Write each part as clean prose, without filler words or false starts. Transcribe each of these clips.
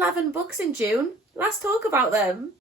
11 books in June. Let's talk about them.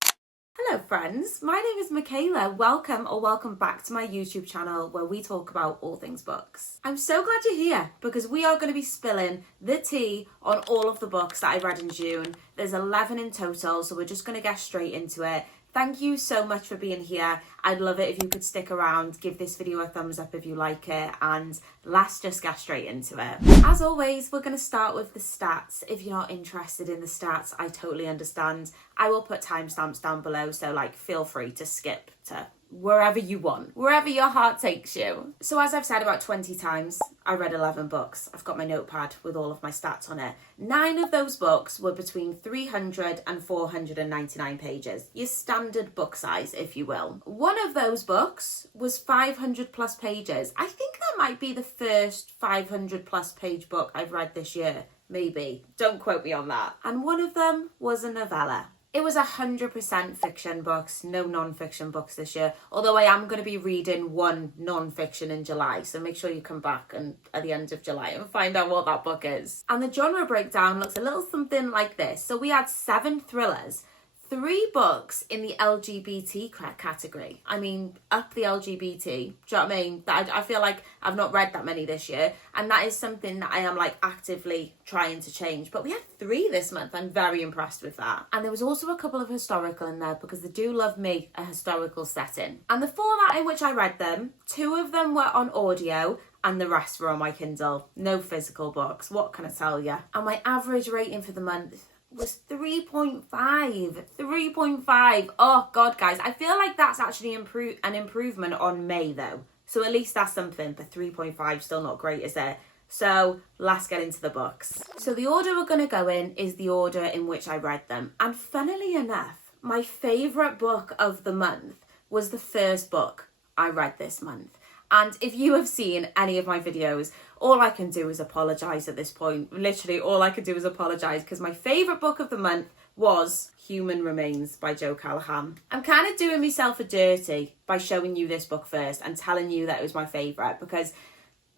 Hello friends, my name is Michaela. Welcome back to my YouTube channel where we talk about all things books. I'm so glad you're here because we are going to be spilling the tea on all of the books that I read in June. There's 11 in total, so we're just going to get straight into it. Thank you so much for being here. I'd love it if you could stick around, give this video a thumbs up if you like it, and let's just get straight into it. As always, we're going to start with the stats. If you're not interested in the stats, I totally understand. I will put timestamps down below, so feel free to skip to wherever you want, wherever your heart takes you. So as I've said about 20 times, I read 11 books. I've got my notepad with all of my stats on it. 9 of those books were between 300 and 499 pages. Your standard book size, if you will. One of those books was 500 plus pages. I think that might be the first 500 plus page book I've read this year. Maybe. Don't quote me on that. And one of them was a novella. It was 100% fiction books, no non-fiction books this year. Although I am going to be reading one non-fiction in July. So make sure you come back at the end of July and find out what that book is. And the genre breakdown looks a little something like this. So we had 7 thrillers, 3 books in the LGBT category. I mean, up the LGBT. Do you know what I mean? I feel like I've not read that many this year. And that is something that I am actively trying to change. But we had 3 this month. I'm very impressed with that. And there was also a couple of historical in there because they do love me a historical setting. And the format in which I read them, 2 of them were on audio and the rest were on my Kindle. No physical books. What can I tell you? And my average rating for the month was 3.5. 3.5. Oh God, guys. I feel like that's actually an improvement on May though. So at least that's something, but 3.5 still not great, is it? So let's get into the books. So the order we're going to go in is the order in which I read them. And funnily enough, my favourite book of the month was the first book I read this month. And if you have seen any of my videos, all I can do is apologise at this point. Literally, all I could do is apologise because my favourite book of the month was Human Remains by Jo Callaghan. I'm kind of doing myself a dirty by showing you this book first and telling you that it was my favourite because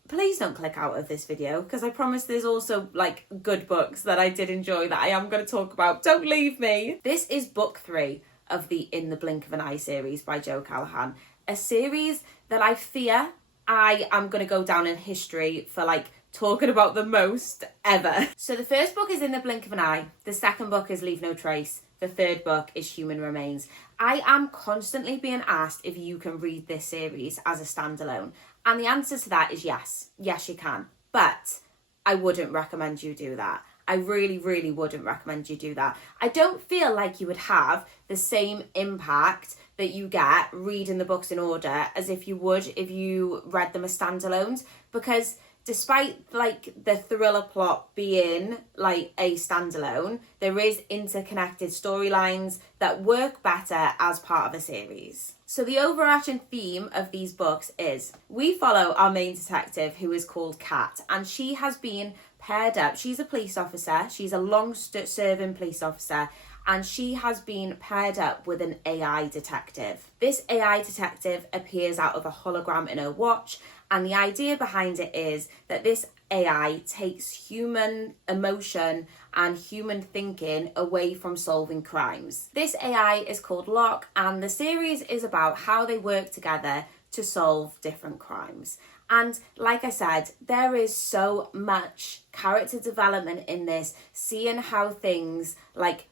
please don't click out of this video because I promise there's also good books that I did enjoy that I am going to talk about. Don't leave me. This is book 3 of the In the Blink of an Eye series by Jo Callaghan. A series that I fear I am going to go down in history for talking about the most ever. So the first book is In the Blink of an Eye. The second book is Leave No Trace. The third book is Human Remains. I am constantly being asked if you can read this series as a standalone. And the answer to that is yes. Yes, you can. But I wouldn't recommend you do that. I really, really wouldn't recommend you do that. I don't feel like you would have the same impact that you get reading the books in order as if you would if you read them as standalones, because despite the thriller plot being a standalone, there is interconnected storylines that work better as part of a series. So the overarching theme of these books is we follow our main detective who is called Kat, and she has been paired up. She's a police officer. She's a long-serving police officer, and she has been paired up with an AI detective. This AI detective appears out of a hologram in her watch, and the idea behind it is that this AI takes human emotion and human thinking away from solving crimes. This AI is called Locke, and the series is about how they work together to solve different crimes. And like I said, there is so much character development in this, seeing how things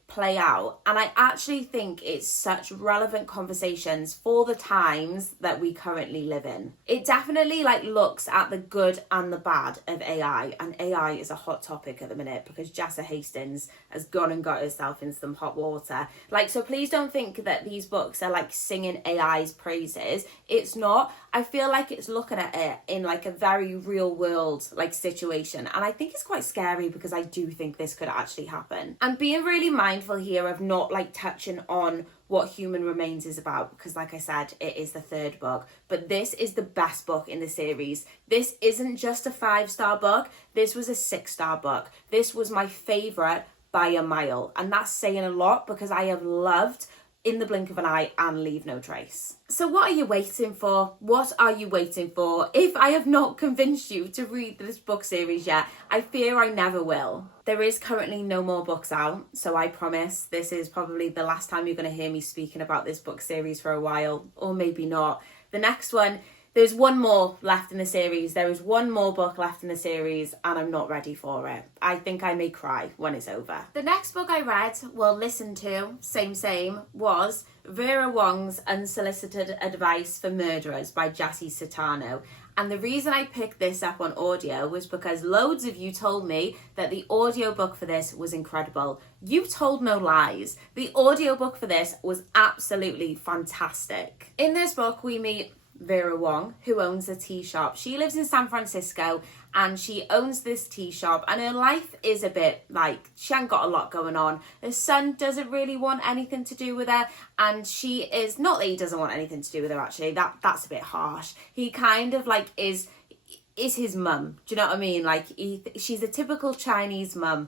play out. And I actually think it's such relevant conversations for the times that we currently live in. It definitely looks at the good and the bad of AI. And AI is a hot topic at the minute because Jessa Hastings has gone and got herself in some hot water. So please don't think that these books are singing AI's praises. It's not. I feel like it's looking at it in a very real world situation. And I think it's quite scary because I do think this could actually happen. And being really mindful here of not touching on what Human Remains is about because like I said, it is the 3rd book, but this is the best book in the series. This isn't just a 5-star book. This was a 6-star book. This was my favourite by a mile, and that's saying a lot because I have loved in the blink of an eye and leave no trace. So what are you waiting for? What are you waiting for? If I have not convinced you to read this book series yet, I fear I never will. There is currently no more books out, so I promise this is probably the last time you're going to hear me speaking about this book series for a while, or maybe not. The next one, there's one more left in the series. There is one more book left in the series and I'm not ready for it. I think I may cry when it's over. The next book I read, well, listened to, same, was Vera Wong's Unsolicited Advice for Murderers by Jessie Satano. And the reason I picked this up on audio was because loads of you told me that the audiobook for this was incredible. You told no lies. The audiobook for this was absolutely fantastic. In this book, we meet Vera Wong, who owns a tea shop. She lives in San Francisco and she owns this tea shop, and her life is a bit like, she ain't got a lot going on. Her son doesn't really want anything to do with her, and she is, not that he doesn't want anything to do with her actually, that's a bit harsh. He kind of like is his mum. Do you know what I mean? Like she's a typical Chinese mum,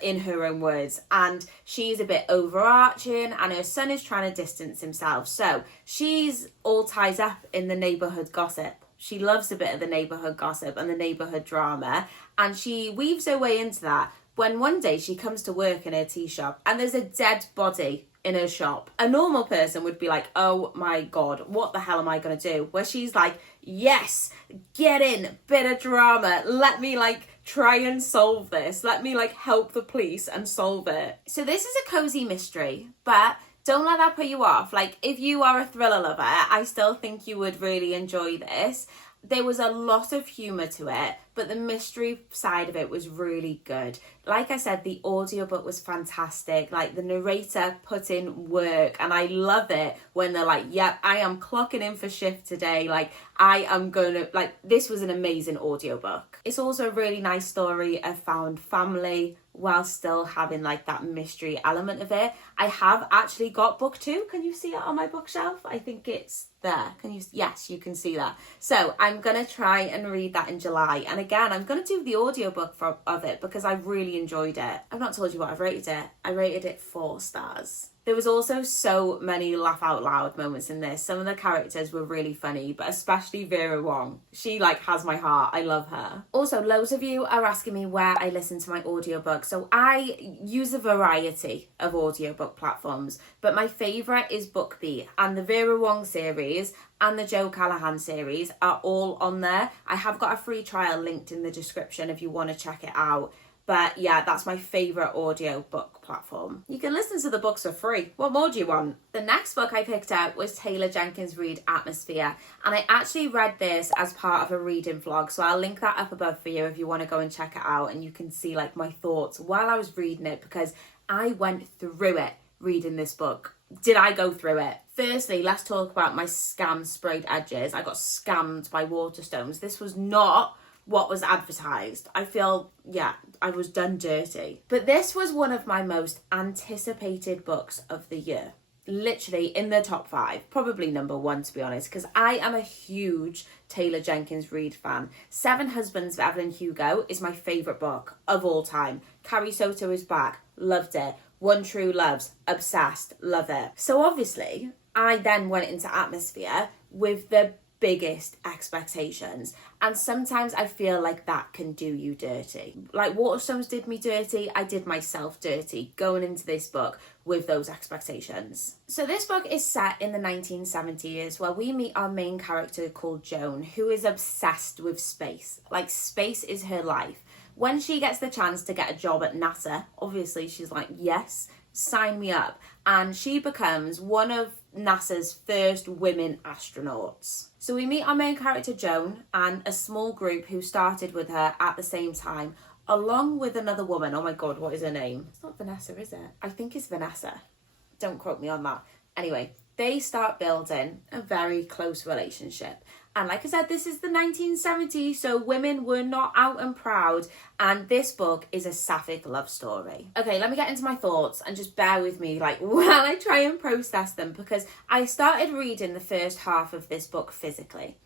in her own words, and she's a bit overarching and her son is trying to distance himself, so she's all ties up in the neighbourhood gossip. She loves a bit of the neighbourhood gossip and the neighbourhood drama, and she weaves her way into that when one day she comes to work in her tea shop and there's a dead body in her shop. A normal person would be like, oh my god, what the hell am I gonna do? Where she's like, yes, get in, bit of drama, let me like try and solve this, let me like help the police and solve it. So this is a cozy mystery, but don't let that put you off. Like, if you are a thriller lover, I still think you would really enjoy this. There was a lot of humour to it, but the mystery side of it was really good. Like I said, the audiobook was fantastic. Like, the narrator put in work, and I love it when they're like, yep, I am clocking in for shift today. Like, I am gonna, like, this was an amazing audiobook. It's also a really nice story of found family while still having like that mystery element of it. I have actually got book 2. Can you see it on my bookshelf? I think it's there. Can you? Yes, you can see that. So I'm gonna try and read that in July, and again I'm gonna do the audiobook of it because I really enjoyed it. I've not told you what I've rated it. I rated it 4 stars. There was also so many laugh out loud moments in this. Some of the characters were really funny, but especially Vera Wong. She like has my heart. I love her. Also, loads of you are asking me where I listen to my audiobook. So I use a variety of audiobook platforms, but my favourite is BookBeat, and the Vera Wong series and the Jo Callaghan series are all on there. I have got a free trial linked in the description if you want to check it out. But yeah, that's my favourite audiobook platform. You can listen to the books for free. What more do you want? The next book I picked out was Taylor Jenkins Reid, Atmosphere. And I actually read this as part of a reading vlog. So I'll link that up above for you if you want to go and check it out. And you can see like my thoughts while I was reading it, because I went through it reading this book. Did I go through it? Firstly, let's talk about my scam sprayed edges. I got scammed by Waterstones. This was not what was advertised. I feel, yeah, I was done dirty. But this was one of my most anticipated books of the year. Literally in the top 5, probably number 1 to be honest, because I am a huge Taylor Jenkins Reid fan. 7 Husbands of Evelyn Hugo is my favourite book of all time. Carrie Soto is back, loved it. One True Loves, obsessed, love it. So obviously, I then went into Atmosphere with the biggest expectations, and sometimes I feel like that can do you dirty. Like Waterstones did me dirty, I did myself dirty going into this book with those expectations. So this book is set in the 1970s, where we meet our main character called Joan, who is obsessed with space. Like, space is her life. When she gets the chance to get a job at NASA, obviously she's like, yes, sign me up. And she becomes one of NASA's first women astronauts. So we meet our main character Joan and a small group who started with her at the same time, along with another woman. Oh my god, what is her name? It's not Vanessa, is it? I think it's Vanessa. Don't quote me on that. Anyway, they start building a very close relationship. And like I said, this is the 1970s, so women were not out and proud, and this book is a sapphic love story. Okay, let me get into my thoughts and just bear with me like while I try and process them, because I started reading the first half of this book physically,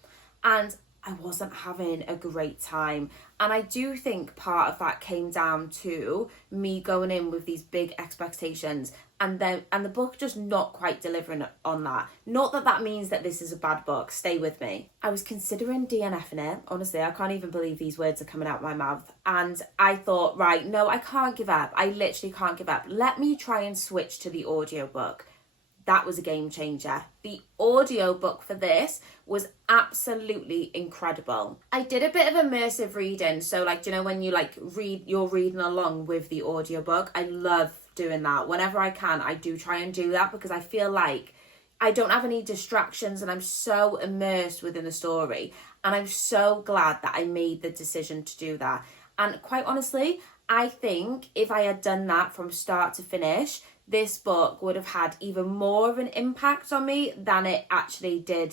and I wasn't having a great time. And I do think part of that came down to me going in with these big expectations and the book just not quite delivering on that. Not that that means that this is a bad book. Stay with me. I was considering DNFing it. Honestly, I can't even believe these words are coming out my mouth. And I thought, right, no, I can't give up. I literally can't give up. Let me try and switch to the audiobook. That was a game changer. The audiobook for this was absolutely incredible. I did a bit of immersive reading. So like, you know, when you like you're reading along with the audiobook. I love doing that. Whenever I can, I do try and do that because I feel like I don't have any distractions and I'm so immersed within the story. And I'm so glad that I made the decision to do that. And quite honestly, I think if I had done that from start to finish, this book would have had even more of an impact on me than it actually did.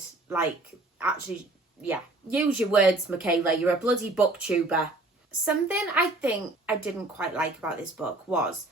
Use your words, Michaela. You're a bloody booktuber. Something I think I didn't quite like about this book was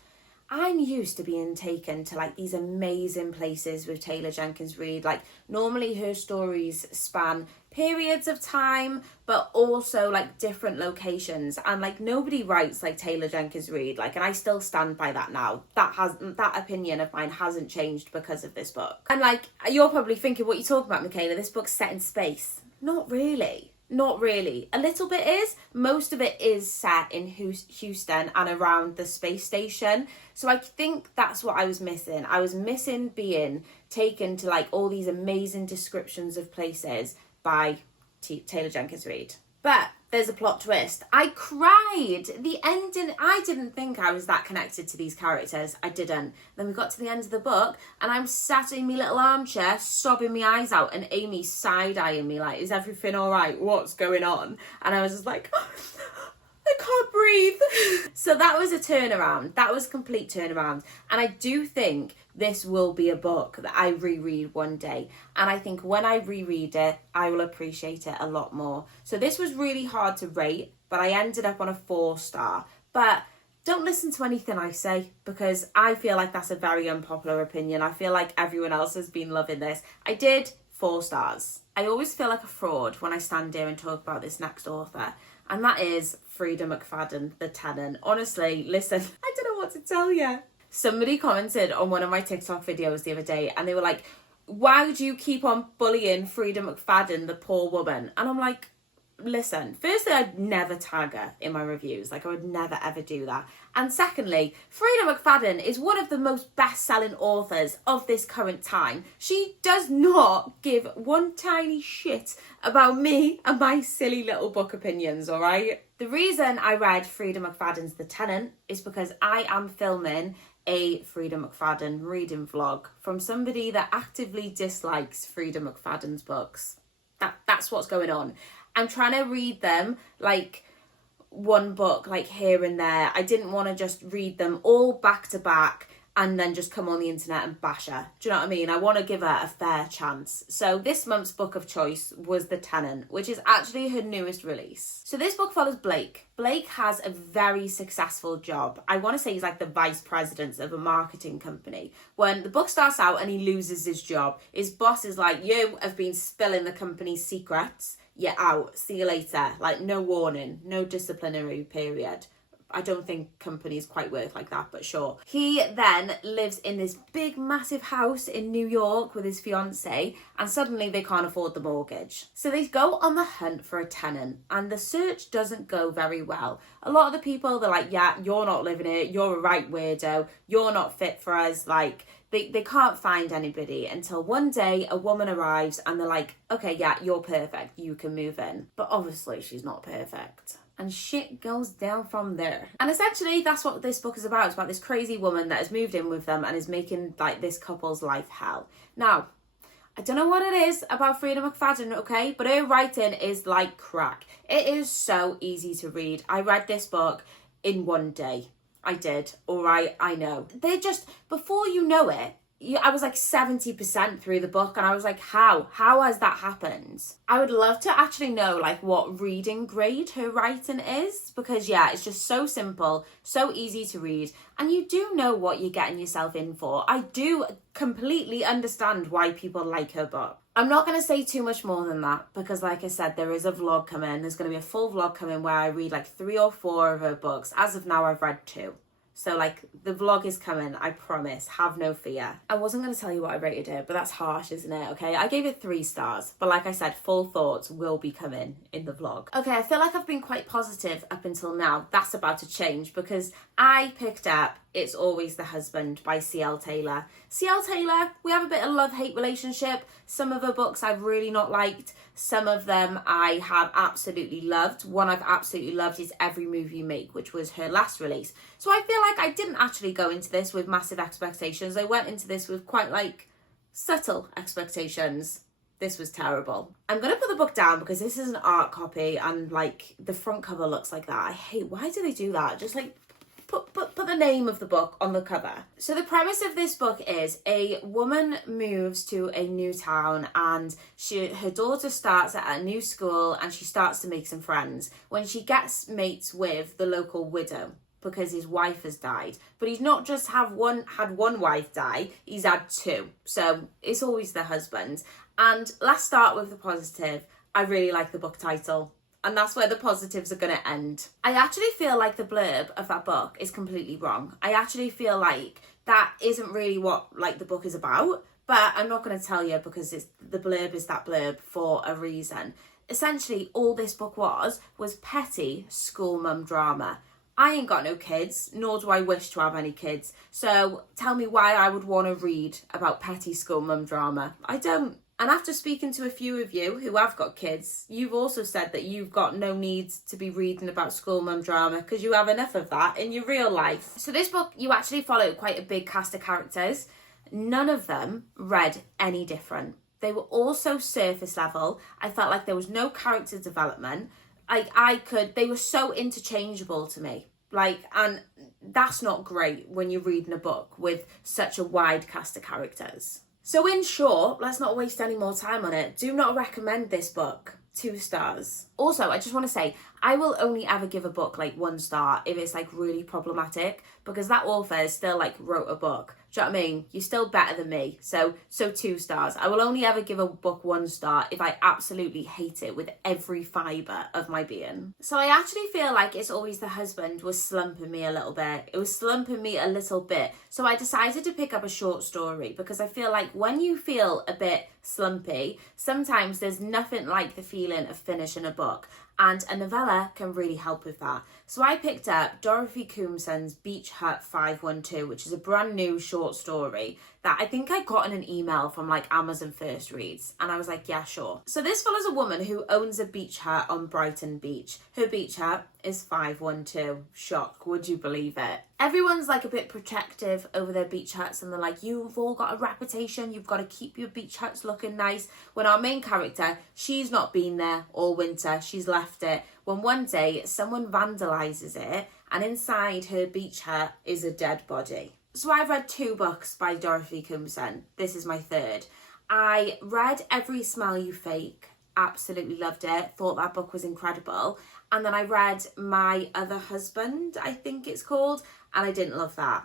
I'm used to being taken to like these amazing places with Taylor Jenkins Reid. Like normally her stories span periods of time, but also like different locations. And like nobody writes like Taylor Jenkins Reid. Like, and I still stand by that now. That opinion of mine hasn't changed because of this book. And like, you're probably thinking, what are you talking about, Michaela? This book's set in space. Not really. Not really. A little bit is. Most of it is set in Houston and around the space station. So I think that's what I was missing. I was missing being taken to like all these amazing descriptions of places by Taylor Jenkins Reid. But there's a plot twist. I cried. The ending, I didn't think I was that connected to these characters. I didn't. Then we got to the end of the book and I'm sat in my little armchair sobbing my eyes out and Amy side-eyeing me like, is everything all right? What's going on? And I was just like, I can't breathe. So that was a turnaround. That was a complete turnaround. And I do think this will be a book that I reread one day. And I think when I reread it, I will appreciate it a lot more. So this was really hard to rate, but I ended up on a 4-star. But don't listen to anything I say because I feel like that's a very unpopular opinion. I feel like everyone else has been loving this. I did 4 stars. I always feel like a fraud when I stand here and talk about this next author. And that is Freida McFadden, The Tenant. Honestly, listen, I don't know what to tell you. Somebody commented on one of my TikTok videos the other day and they were like, why do you keep on bullying Freida McFadden, the poor woman? And I'm like, listen, firstly, I'd never tag her in my reviews. Like, I would never, ever do that. And secondly, Freida McFadden is one of the most best-selling authors of this current time. She does not give one tiny shit about me and my silly little book opinions, all right? The reason I read Freida McFadden's The Tenant is because I am filming a Freida McFadden reading vlog from somebody that actively dislikes Freida McFadden's books. That's what's going on. I'm trying to read them like one book, like here and there. I didn't want to just read them all back to back and then just come on the internet and bash her. Do you know what I mean? I want to give her a fair chance. So this month's book of choice was The Tenant, which is actually her newest release. So this book follows Blake. Blake has a very successful job. I want to say he's like the vice president of a marketing company. When the book starts out and he loses his job, his boss is like, you have been spilling the company's secrets. You're out. See you later. Like, no warning, no disciplinary period. I don't think companies quite work like that, but sure. He then lives in this big, massive house in New York with his fiancée, and suddenly they can't afford the mortgage. So they go on the hunt for a tenant, and the search doesn't go very well. A lot of the people, they're like, yeah, you're not living here. You're a right weirdo. You're not fit for us. Like, they can't find anybody until one day a woman arrives and they're like, okay, yeah, you're perfect. You can move in. But obviously she's not perfect. And shit goes down from there. And essentially that's what this book is about. It's about this crazy woman that has moved in with them and is making like this couple's life hell. Now, I don't know what it is about Freida McFadden, okay? But her writing is like crack. It is so easy to read. I read this book in one day. I did. All right, I know. They're just, before you know it, I was like 70% through the book, and I was like, how has that happened? I would love to actually know like what reading grade her writing is, because yeah, it's just so simple, so easy to read, and you do know what you're getting yourself in for. I do completely understand why people like her book. I'm not going to say too much more than that, because like I said, there is a vlog coming. There's going to be a full vlog coming where I read like 3 or 4 of her books. As of now, I've read 2. So like the vlog is coming, I promise, have no fear. I wasn't going to tell you what I rated it, but that's harsh, isn't it? Okay, I gave it 3 stars, but like I said, full thoughts will be coming in the vlog. Okay, I feel like I've been quite positive up until now. That's about to change, because I picked up It's Always the Husband by C.L. Taylor. C.L. Taylor, we have a bit of love-hate relationship. Some of her books I've really not liked. Some of them I have absolutely loved. One I've absolutely loved is Every Move You Make, which was her last release. So I feel like I didn't actually go into this with massive expectations. I went into this with quite like subtle expectations. This was terrible. I'm going to put the book down because this is an art copy and like the front cover looks like that. I hate, why do they do that? Just like put the name of the book on the cover. So the premise of this book is a woman moves to a new town and her daughter starts at a new school and she starts to make some friends. When she gets mates with the local widow because his wife has died. But he's not just had one wife die, he's had 2. So it's always the husband. And let's start with the positive. I really like the book title. And that's where the positives are going to end. I actually feel like the blurb of that book is completely wrong. I actually feel like that isn't really what like the book is about. But I'm not going to tell you because the blurb is that blurb for a reason. Essentially, all this book was petty school mum drama. I ain't got no kids, nor do I wish to have any kids. So tell me why I would want to read about petty school mum drama. I don't. And after speaking to a few of you who have got kids, you've also said that you've got no need to be reading about school mum drama because you have enough of that in your real life. So this book, you actually follow quite a big cast of characters. None of them read any different. They were all so surface level. I felt like there was no character development. They were so interchangeable to me. And that's not great when you're reading a book with such a wide cast of characters. So in short, let's not waste any more time on it. Do not recommend this book. 2 stars. Also, I just want to say, I will only ever give a book like 1 star if it's like really problematic, because that author still like wrote a book. Do you know what I mean? You're still better than me. So 2 stars. I will only ever give a book 1 star if I absolutely hate it with every fibre of my being. So I actually feel like It's Always the Husband was slumping me a little bit. It was slumping me a little bit. So I decided to pick up a short story because I feel like when you feel a bit slumpy, sometimes there's nothing like the feeling of finishing a book. And a novella can really help with that. So I picked up Dorothy Coomson's Beach Hut 512, which is a brand new short story that I think I got in an email from like Amazon First Reads. And I was like, yeah, sure. So this follows a woman who owns a beach hut on Brighton Beach. Her beach hut is 512. Shock, would you believe it? Everyone's like a bit protective over their beach huts and they're like, you've all got a reputation, you've got to keep your beach huts looking nice. When our main character, she's not been there all winter, she's left it. When one day someone vandalises it and inside her beach hut is a dead body. So I've read 2 books by Dorothy Coomson. This is my 3rd. I read Every Smile You Fake. Absolutely loved it. Thought that book was incredible. And then I read My Other Husband, I think it's called. And I didn't love that.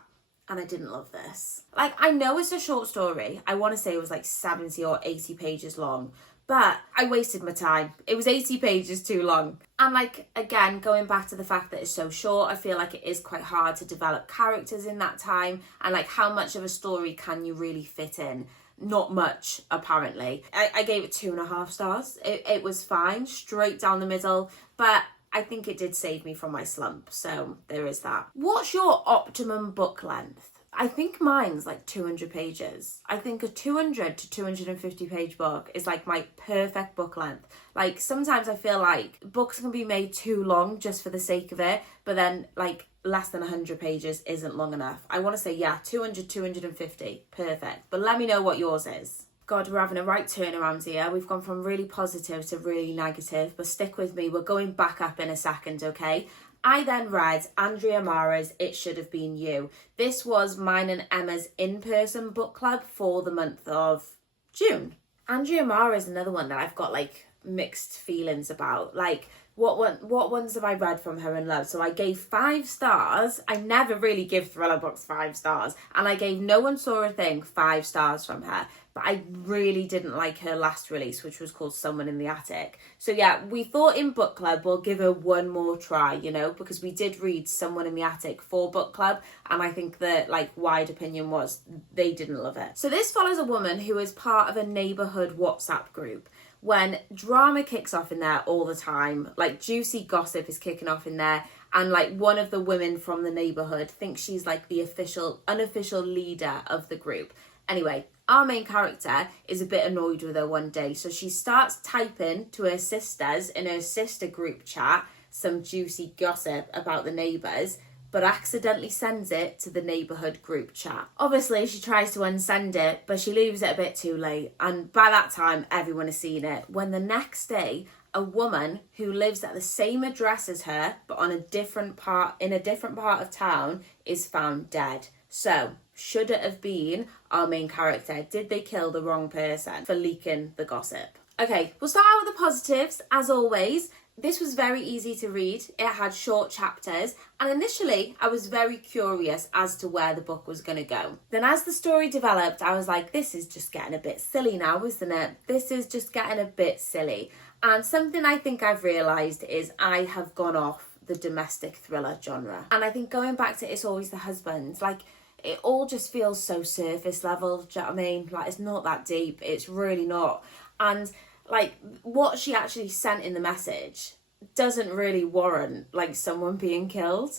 And I didn't love this. Like, I know it's a short story. I want to say it was like 70 or 80 pages long. But I wasted my time. It was 80 pages too long. And like, again, going back to the fact that it's so short, I feel like it is quite hard to develop characters in that time. And like, how much of a story can you really fit in? Not much, apparently. I gave it 2.5 stars. It was fine, straight down the middle. But I think it did save me from my slump. So there is that. What's your optimum book length? I think mine's like 200 pages. I think a 200 to 250 page book is like my perfect book length. Like sometimes I feel like books can be made too long just for the sake of it, but then like less than 100 pages isn't long enough. I want to say, yeah, 200, 250, perfect. But let me know what yours is. God, we're having a right turnaround here. We've gone from really positive to really negative, but stick with me. We're going back up in a second, okay? I then read Andrea Mara's It Should Have Been You. This was mine and Emma's in-person book club for the month of June. Andrea Mara is another one that I've got like mixed feelings about. Like, what ones have I read from her and loved? So I gave 5 stars. I never really give thriller books 5 stars. And I gave No One Saw a Thing 5 stars from her. But I really didn't like her last release, which was called Someone in the Attic. So yeah, we thought in book club we'll give her one more try, you know, because we did read Someone in the Attic for book club. And I think the like wide opinion was they didn't love it. So this follows a woman who is part of a neighbourhood WhatsApp group. When drama kicks off in there all the time, like juicy gossip is kicking off in there, and like one of the women from the neighbourhood thinks she's like the unofficial leader of the group. Anyway, our main character is a bit annoyed with her one day, so she starts typing to her sisters in her sister group chat some juicy gossip about the neighbours, but accidentally sends it to the neighbourhood group chat. Obviously, she tries to unsend it, but she leaves it a bit too late, and by that time, everyone has seen it. When the next day, a woman who lives at the same address as her, but in a different part of town, is found dead. So, should it have been our main character? Did they kill the wrong person for leaking the gossip? Okay, we'll start out with the positives, as always. This was very easy to read. It had short chapters, and initially I was very curious as to where the book was going to go. Then as the story developed, I was like, this is just getting a bit silly now, isn't it? This is just getting a bit silly. And something I think I've realised is I have gone off the domestic thriller genre. And I think going back to It's Always the Husband, like, it all just feels so surface level, do you know what I mean? Like, it's not that deep, it's really not. And like, what she actually sent in the message doesn't really warrant like someone being killed,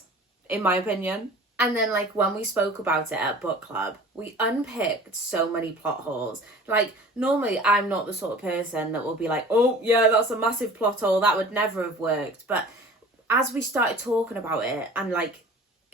in my opinion. And then like when we spoke about it at book club, we unpicked so many plot holes. Like, normally I'm not the sort of person that will be like, oh yeah, that's a massive plot hole, that would never have worked. But as we started talking about it, and like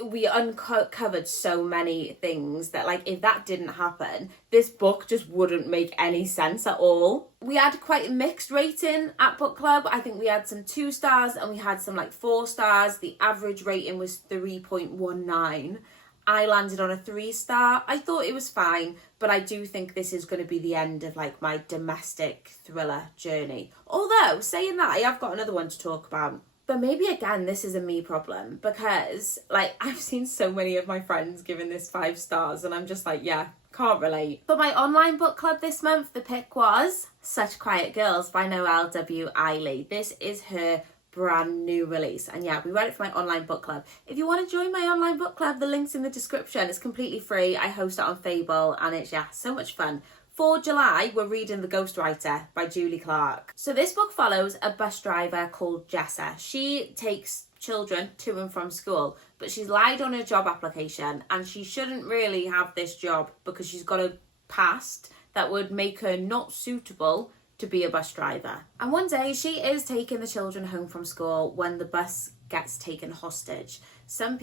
we uncovered so many things that like if that didn't happen, this book just wouldn't make any sense at all. We had quite a mixed rating at book club. I think we had some 2 stars and we had some like 4 stars. The average rating was 3.19. I landed on a 3 star. I thought it was fine, but I do think this is going to be the end of like my domestic thriller journey. Although saying that, I have got another one to talk about. But maybe, again, this is a me problem, because, like, I've seen so many of my friends giving this 5 stars, and I'm just like, yeah, can't relate. For my online book club this month, the pick was Such Quiet Girls by Noelle W. Eiley. This is her brand new release, and yeah, we read it for my online book club. If you want to join my online book club, the link's in the description. It's completely free. I host it on Fable, and it's, yeah, so much fun. For July, we're reading The Ghostwriter by Julie Clark. So this book follows a bus driver called Jessa. She takes children to and from school, but she's lied on her job application, and she shouldn't really have this job because she's got a past that would make her not suitable to be a bus driver. And one day she is taking the children home from school when the bus gets taken hostage. Some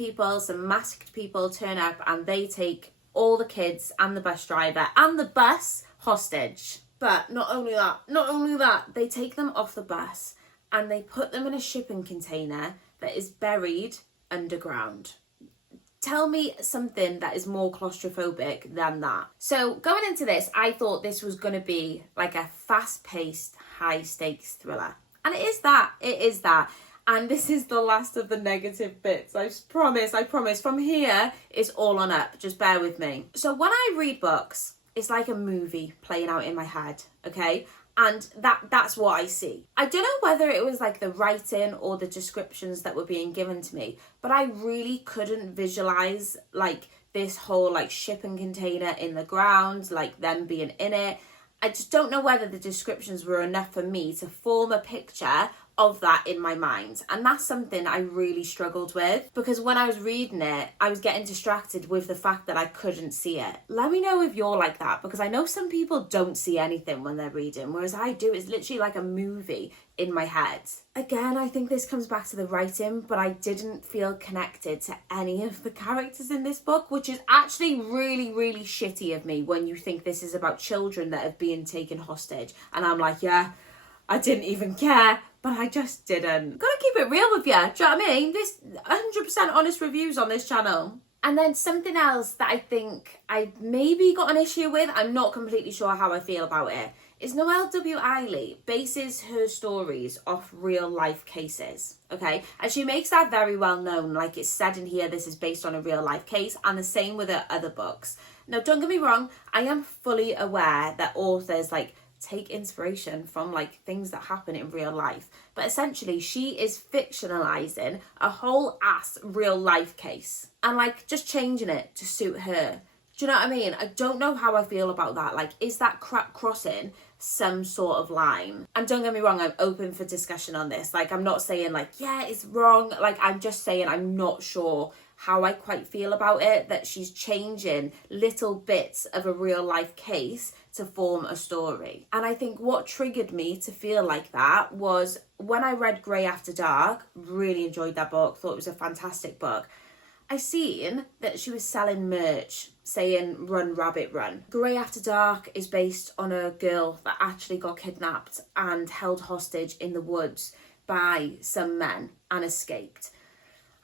masked people turn up and they take all the kids and the bus driver and the bus hostage. But not only that, they take them off the bus and they put them in a shipping container that is buried underground. Tell me something that is more claustrophobic than that. So going into this, I thought this was going to be like a fast-paced, high-stakes thriller. And it is that. And this is the last of the negative bits. I promise. From here, it's all on up. Just bear with me. So when I read books, it's like a movie playing out in my head, okay? And that's what I see. I don't know whether it was like the writing or the descriptions that were being given to me, but I really couldn't visualize like this whole like shipping container in the ground, like them being in it. I just don't know whether the descriptions were enough for me to form a picture of that in my mind. And that's something I really struggled with, because when I was reading it, I was getting distracted with the fact that I couldn't see it. Let me know if you're like that, because I know some people don't see anything when they're reading, whereas I do. It's literally like a movie in my head. Again, I think this comes back to the writing, but I didn't feel connected to any of the characters in this book, which is actually really, really shitty of me when you think this is about children that have been taken hostage. And I'm like, yeah, I didn't even care. but I just didn't. Gotta keep it real with you, do you know what I mean? This 100% honest reviews on this channel. And then something else that I think I maybe got an issue with, I'm not completely sure how I feel about it, is Noelle W. Eiley bases her stories off real life cases, okay? And she makes that very well known, like it's said in here, this is based on a real life case, and the same with her other books. Now, don't get me wrong, I am fully aware that authors like take inspiration from like things that happen in real life, but essentially she is fictionalizing a whole ass real life case and like just changing it to suit her. Do you know what I mean? I don't know how I feel about that. Like, is that crap crossing some sort of line? And don't get me wrong, I'm open for discussion on this. Like, I'm not saying like, yeah, it's wrong. Like, I'm just saying I'm not sure how I quite feel about it, that she's changing little bits of a real life case to form a story. And I think what triggered me to feel like that was when I read Grey After Dark, really enjoyed that book, thought it was a fantastic book. I seen that she was selling merch saying run rabbit run. Grey After Dark is based on a girl that actually got kidnapped and held hostage in the woods by some men and escaped.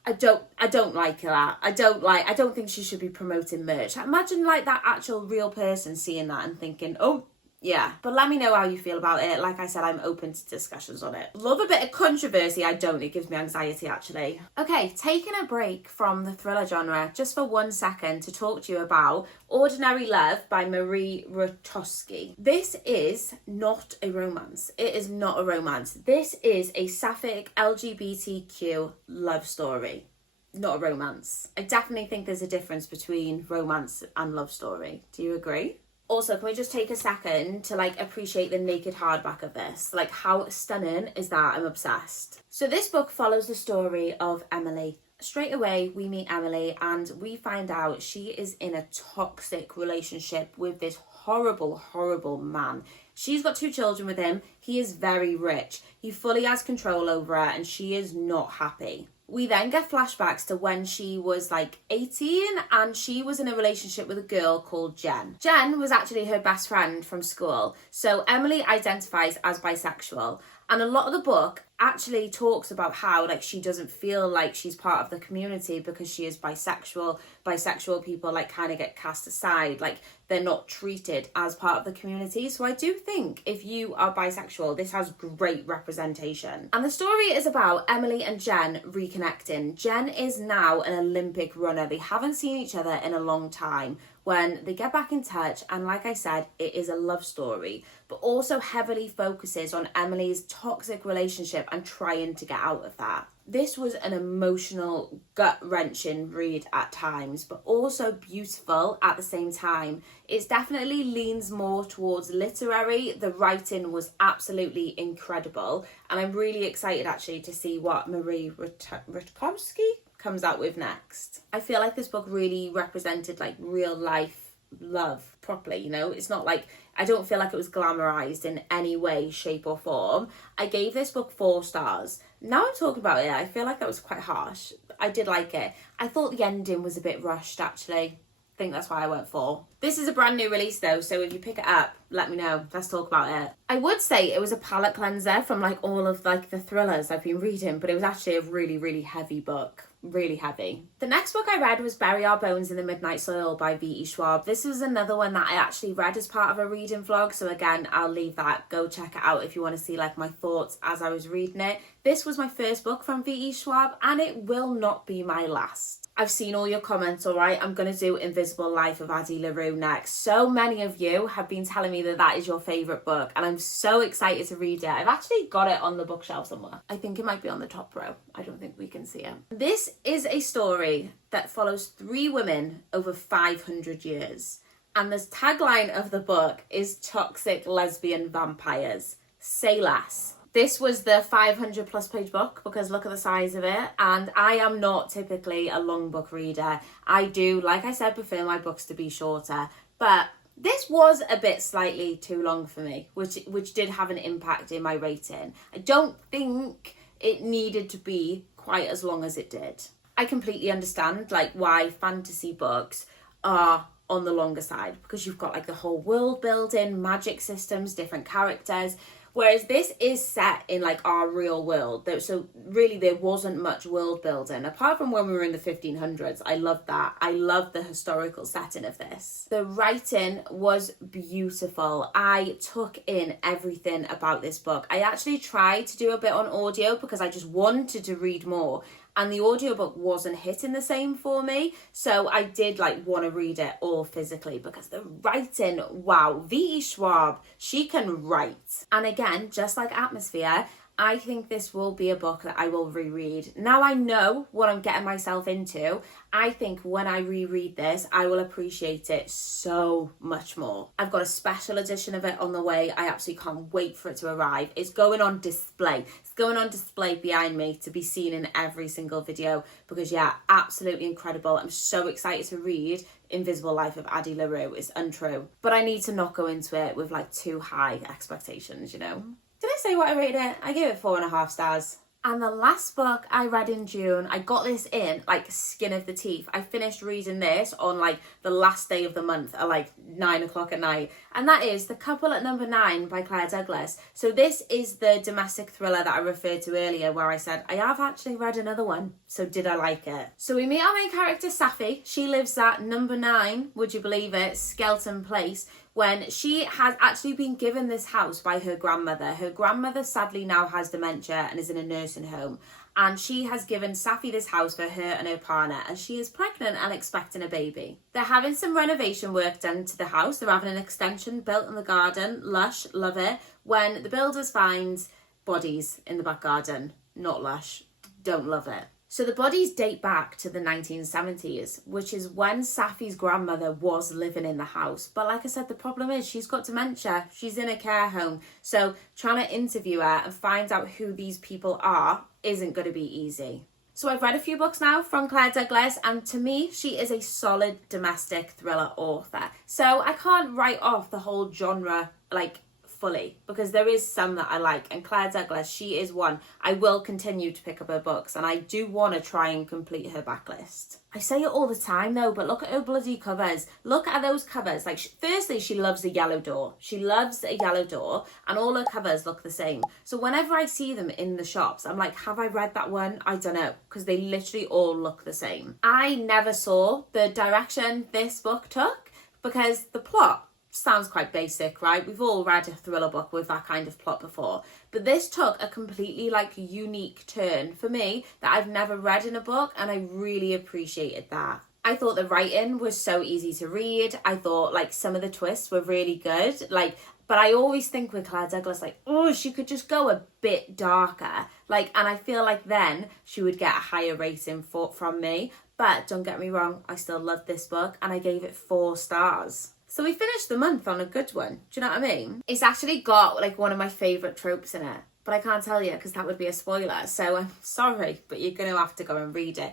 I don't like that. I don't think she should be promoting merch. Imagine like that actual real person seeing that and thinking, oh, yeah. But let me know how you feel about it. Like I said, I'm open to discussions on it. Love a bit of controversy. I don't. It gives me anxiety, actually. Okay, taking a break from the thriller genre just for 1 second to talk to you about Ordinary Love by Marie Rutowski. This is not a romance. It is not a romance. This is a sapphic LGBTQ love story. Not a romance. I definitely think there's a difference between romance and love story. Do you agree? Also, can we just take a second to like appreciate the naked hardback of this? Like, how stunning is that? I'm obsessed. So this book follows the story of Emily. Straight away, we meet Emily and we find out she is in a toxic relationship with this horrible, horrible man. She's got 2 children with him. He is very rich. He fully has control over her and she is not happy. We then get flashbacks to when she was like 18 and she was in a relationship with a girl called Jen. Jen was actually her best friend from school. So Emily identifies as bisexual. And a lot of the book actually talks about how like she doesn't feel like she's part of the community because she is bisexual. Bisexual people like kind of get cast aside, like they're not treated as part of the community. So I do think if you are bisexual, this has great representation. And the story is about Emily and Jen reconnecting. Jen is now an Olympic runner. They haven't seen each other in a long time. When they get back in touch, and like I said, it is a love story, but also heavily focuses on Emily's toxic relationship and trying to get out of that. This was an emotional, gut-wrenching read at times, but also beautiful at the same time. It definitely leans more towards literary. The writing was absolutely incredible, and I'm really excited actually to see what Marie Rutowski comes out with next. I feel like this book really represented like real life love properly, you know? It's not like, I don't feel like it was glamorized in any way, shape or form. I gave this book 4 stars. Now I'm talking about it, I feel like that was quite harsh. I did like it. I thought the ending was a bit rushed actually. I think that's why I went 4. This is a brand new release though, so if you pick it up, let me know. Let's talk about it. I would say it was a palate cleanser from like all of like the thrillers I've been reading, but it was actually a really, really heavy book. Really heavy. The next book I read was Bury Our Bones in the Midnight Soil by V.E. Schwab. This was another one that I actually read as part of a reading vlog, so again, I'll leave that. Go check it out if you want to see like my thoughts as I was reading it. This was my first book from V.E. Schwab and it will not be my last. I've seen all your comments, alright? I'm going to do Invisible Life of Addie LaRue next. So many of you have been telling me that that is your favourite book and I'm so excited to read it. I've actually got it on the bookshelf somewhere. I think it might be on the top row. I don't think we can see it. This is a story that follows 3 women over 500 years. And the tagline of the book is Toxic Lesbian Vampires. Say less. This was the 500 plus page book because look at the size of it. And I am not typically a long book reader. I do, like I said, prefer my books to be shorter. But this was a bit slightly too long for me, which did have an impact in my rating. I don't think it needed to be quite as long as it did. I completely understand like why fantasy books are on the longer side because you've got like the whole world building, magic systems, different characters. Whereas this is set in like our real world. So really there wasn't much world building. Apart from when we were in the 1500s. I love that. I love the historical setting of this. The writing was beautiful. I took in everything about this book. I actually tried to do a bit on audio because I just wanted to read more. And the audiobook wasn't hitting the same for me. So I did like want to read it all physically because the writing, wow, V.E. Schwab, she can write. And again, just like Atmosphere, I think this will be a book that I will reread. Now I know what I'm getting myself into. I think when I reread this, I will appreciate it so much more. I've got a special edition of it on the way. I absolutely can't wait for it to arrive. It's going on display. It's going on display behind me to be seen in every single video because yeah, absolutely incredible. I'm so excited to read Invisible Life of Addie LaRue. It's untrue. But I need to not go into it with like too high expectations, you know? Did I say what I rated it? I gave it 4.5 stars. And the last book I read in June, I got this in like skin of the teeth. I finished reading this on like the last day of the month at like 9 o'clock at night. And that is The Couple at Number 9 by Claire Douglas. So this is the domestic thriller that I referred to earlier where I said, I have actually read another one. So did I like it? So we meet our main character, Safi. She lives at number 9, would you believe it, Skelton Place, when she has actually been given this house by her grandmother. Her grandmother sadly now has dementia and is in a nursing home. And she has given Safi this house for her and her partner, and she is pregnant and expecting a baby. They're having some renovation work done to the house. They're having an extension built in the garden. Lush, love it. When the builders find bodies in the back garden. Not lush, don't love it. So the bodies date back to the 1970s, which is when Safi's grandmother was living in the house. But like I said, the problem is she's got dementia. She's in a care home. So trying to interview her and find out who these people are isn't going to be easy. So I've read a few books now from Claire Douglas, and to me, she is a solid domestic thriller author. So I can't write off the whole genre like fully because there is some that I like, and Claire Douglas, she is one. I will continue to pick up her books and I do want to try and complete her backlist. I say it all the time though, but look at her bloody covers. Look at those covers. Like firstly, she loves a yellow door. She loves a yellow door and all her covers look the same. So whenever I see them in the shops, I'm like, have I read that one? I don't know, because they literally all look the same. I never saw the direction this book took because the plot sounds quite basic, right? We've all read a thriller book with that kind of plot before, but this took a completely like unique turn for me that I've never read in a book, and I really appreciated that. I thought the writing was so easy to read. I thought like some of the twists were really good, like, but I always think with Claire Douglas, like, oh, she could just go a bit darker, like, and I feel like then she would get a higher rating from me. But don't get me wrong, I still love this book and I gave it 4 stars. So we finished the month on a good one. Do you know what I mean? It's actually got like one of my favourite tropes in it, but I can't tell you because that would be a spoiler. So I'm sorry, but you're going to have to go and read it.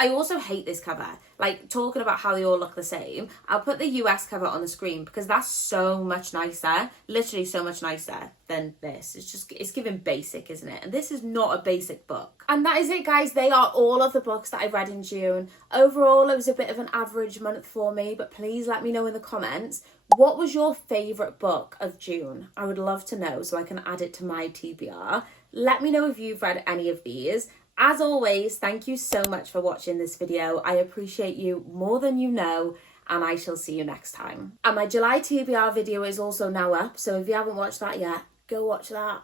I also hate this cover. Like, talking about how they all look the same, I'll put the US cover on the screen because that's so much nicer, literally so much nicer than this. It's giving basic, isn't it? And this is not a basic book. And that is it, guys. They are all of the books that I read in June. Overall, it was a bit of an average month for me, but please let me know in the comments, what was your favourite book of June? I would love to know so I can add it to my TBR. Let me know if you've read any of these. As always, thank you so much for watching this video. I appreciate you more than you know, and I shall see you next time. And my July TBR video is also now up, so if you haven't watched that yet, go watch that.